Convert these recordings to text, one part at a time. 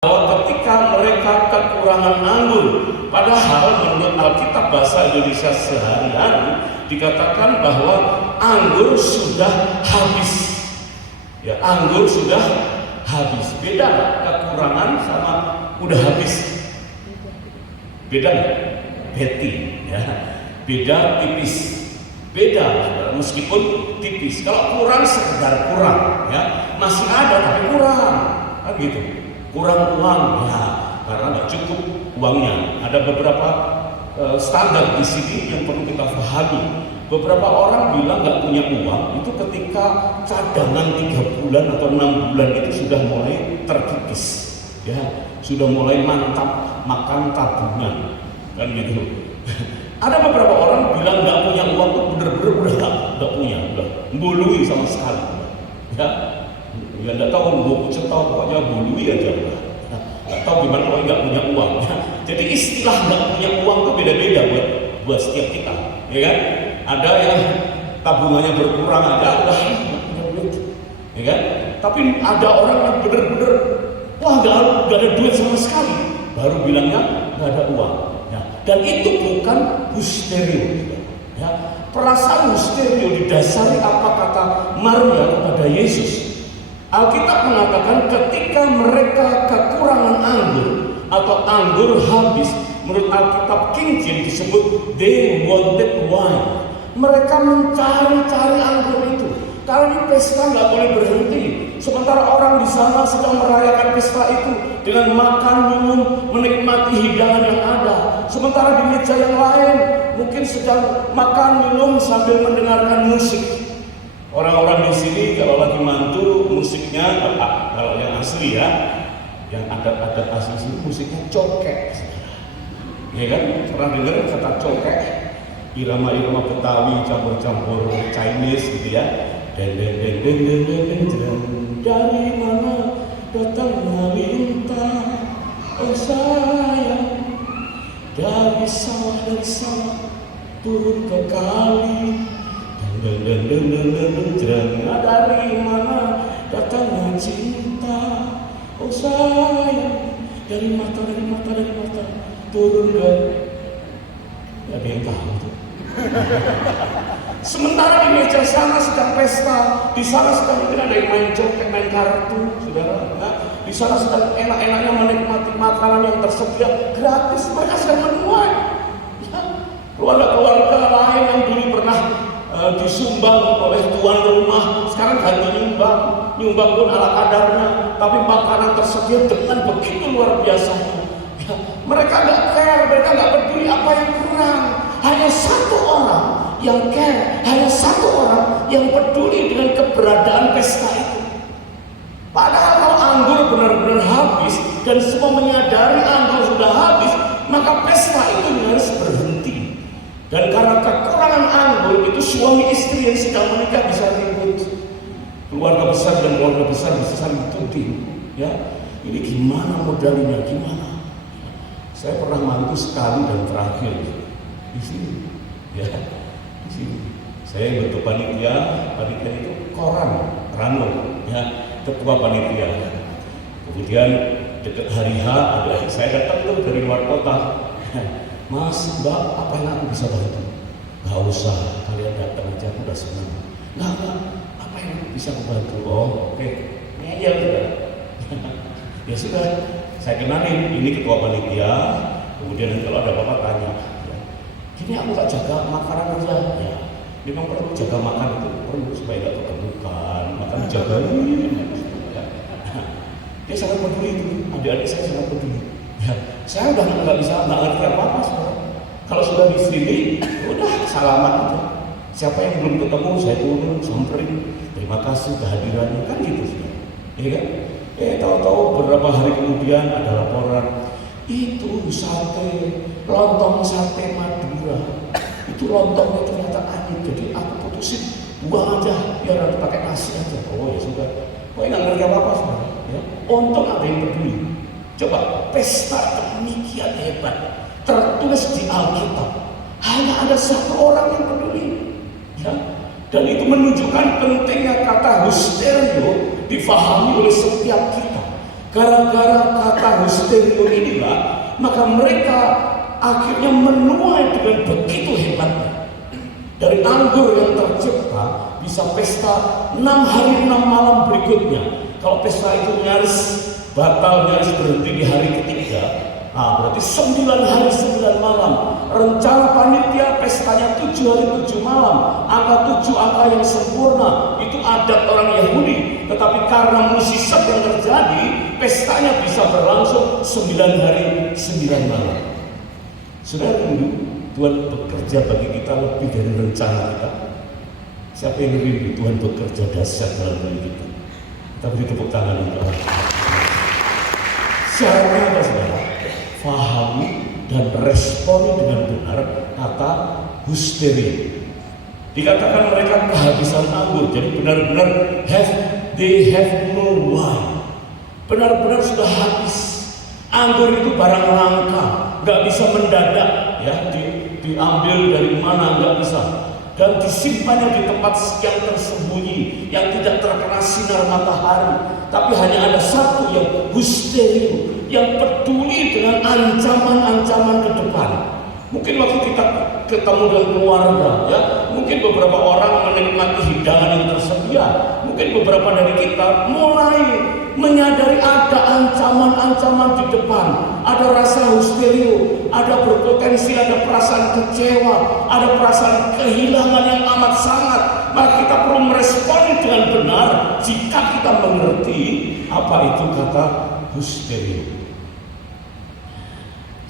bahwa ketika mereka kekurangan anggur, padahal menurut Alkitab bahasa Indonesia sehari-hari dikatakan bahwa anggur sudah habis. Ya, anggur sudah habis. Beda kekurangan sama udah habis. Beda nggak? Betty, ya. Beda tipis. Beda, meskipun tipis. Kalau kurang sekedar kurang, ya masih ada tapi kurang, kan gitu. Kurang uang, ya karena nggak cukup uangnya. Ada beberapa standar di sini yang perlu kita pahami. Beberapa orang bilang nggak punya uang itu ketika cadangan 3 bulan atau 6 bulan itu sudah mulai terkikis, ya sudah mulai mantap makan tabungan, kan gitu. Ada beberapa orang bilang nggak punya uang tuh bener-bener udah nggak punya, udah mbului sama sekali, ya. Ya nggak tahu mau tahu pokoknya bului aja udah. Nggak tahu gimana kalau nggak punya uang. Jadi istilah nggak punya uang tuh beda-beda buat setiap kita, ya kan? Ada yang tabungannya berkurang aja udah punya duit, ya kan? Tapi ada orang yang bener-bener wah nggak ada duit sama sekali, baru bilangnya nggak ada uang. Ya. Dan itu bukan hysteria, ya. Perasaan hysteria didasari apa kata Maria kepada Yesus. Alkitab mengatakan ketika mereka kekurangan anggur atau anggur habis, menurut Alkitab King James disebut they wanted wine. Mereka mencari-cari anggur itu. Karena di pesta nggak boleh berhenti. Sementara orang di sana sedang merayakan pesta itu dengan makan, minum, menikmati hidangan yang ada. Sementara di meja yang lain mungkin sedang makan, minum sambil mendengarkan musik. Orang-orang di sini kalau lagi mantu musiknya kalau yang asli ya, yang adat-adat asli sini musiknya cokek, ya kan? Pernah dengar kata cokek? Irama-irama Betawi campur-campur Chinese gitu ya. Dari mana datangnya lintah, oh sayang, dari sawah turun ke kali. Dari mana datangnya cinta, oh sayang, dari mata turun ke, gak ada yang tahu tuh. Sementara di meja sana sedang pesta, di sana sedang mungkin ada yang main cokek, main kartu, saudara. Nah, di sana sedang enak-enaknya menikmati makanan yang tersedia gratis, mereka sedang menuai. Ya. Keluarga-keluarga lain yang dulu pernah disumbang oleh tuan rumah sekarang ganti nyumbang pun ala kadarnya, tapi makanan tersedia dengan begitu luar biasa. Ya, mereka nggak care, mereka nggak peduli apa yang kurang. Hanya satu orang yang care, hanya satu orang yang peduli dengan keberadaan pesta itu. Padahal kalau anggur benar-benar habis dan semua menyadari anggur sudah habis, maka pesta itu harus berhenti. Dan karena kekurangan anggur itu suami istri yang sedang menikah bisa ribut. Keluarga besar dan keluarga besar bisa saling tuding. Ya, ini gimana modalnya, gimana? Saya pernah mantu sekali dan terakhir di sini. Ya, di sini. Saya bentuk panitia itu koran, Rano, ya, ketua panitia. Kemudian dekat hari H ada saya datang tuh dari luar kota. Mas, Mbak, apa yang aku bisa bantu? Gak usah, kalian datang aja, aku udah senang. Enggak, apa yang aku bisa bantu? Oh, oke. Ya udah. Ya sudah, saya kenalin, ini ketua panitia. Kemudian kalau ada apa-apa tanya. Ya. Gini aku gak jaga makanan aja. Ya, memang perlu jaga makan itu, perlu supaya gak kegemukan. Makan jaga ini. Ya. Dia sangat peduli itu, adik-adik saya sangat peduli. Ya, saya udah nggak bisa ngerti apa-apa sekarang. Kalau sudah di sini, udah salaman aja. Siapa yang belum ketemu, saya turun, samperin. Terima kasih kehadirannya, kan gitu sih. Ya kan? Tahu-tahu beberapa hari kemudian ada laporan itu sate, lontong sate Madura. Itu lontongnya ternyata aneh, jadi aku putusin buang aja, biar nanti pakai nasi aja. Oh ya sudah. Kok nggak ngerti apa-apa sekarang? Ya, untung ada yang peduli. Coba, pesta demikian hebat, tertulis di Alkitab, hanya ada satu orang yang peduli, ya. Dan itu menunjukkan pentingnya kata hysterio difahami oleh setiap kita. Gara-gara kata hysterio inilah, maka mereka akhirnya menuai dengan begitu hebatnya. Dari anggur yang tercipta bisa pesta 6 hari 6 malam berikutnya. Kalau pesta itu nyaris batal, nyaris berhenti di hari ketiga, berarti 9 hari 9 malam. Rencana panitia pestanya 7 hari 7 malam. Angka 7 angka yang sempurna. Itu adat orang Yahudi. Tetapi karena musisat yang terjadi, pestanya bisa berlangsung 9 hari 9 malam. Saudara rindu Tuhan bekerja bagi kita lebih dari rencana kita. Siapa yang rindu Tuhan bekerja dahsyat dalam hidup kita? Kita beri tepuk tangan untuk Allah. Syaratnya apa saudara? Fahami dan responi dengan benar kata hysteria. Dikatakan mereka kehabisan anggur, jadi benar-benar they have no wine. Benar-benar sudah habis. Anggur itu barang langka, nggak bisa mendadak, ya diambil dari mana nggak bisa. Dan disimpannya di tempat yang tersembunyi, yang tidak terkena sinar matahari. Tapi hanya ada satu yang hysteria, yang peduli dengan ancaman-ancaman ke depan. Mungkin waktu kita ketemu dengan keluarga, ya, mungkin beberapa orang menikmati hidangan yang tersedia. Mungkin beberapa dari kita mulai menyadari ada ancaman-ancaman di depan, ada rasa hysteria, ada berpotensi, ada perasaan kecewa, ada perasaan kehilangan yang amat sangat. Maka kita perlu merespon dengan benar jika kita mengerti apa itu kata hysteria.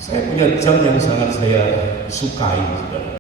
Saya punya jam yang sangat saya sukai, saudara.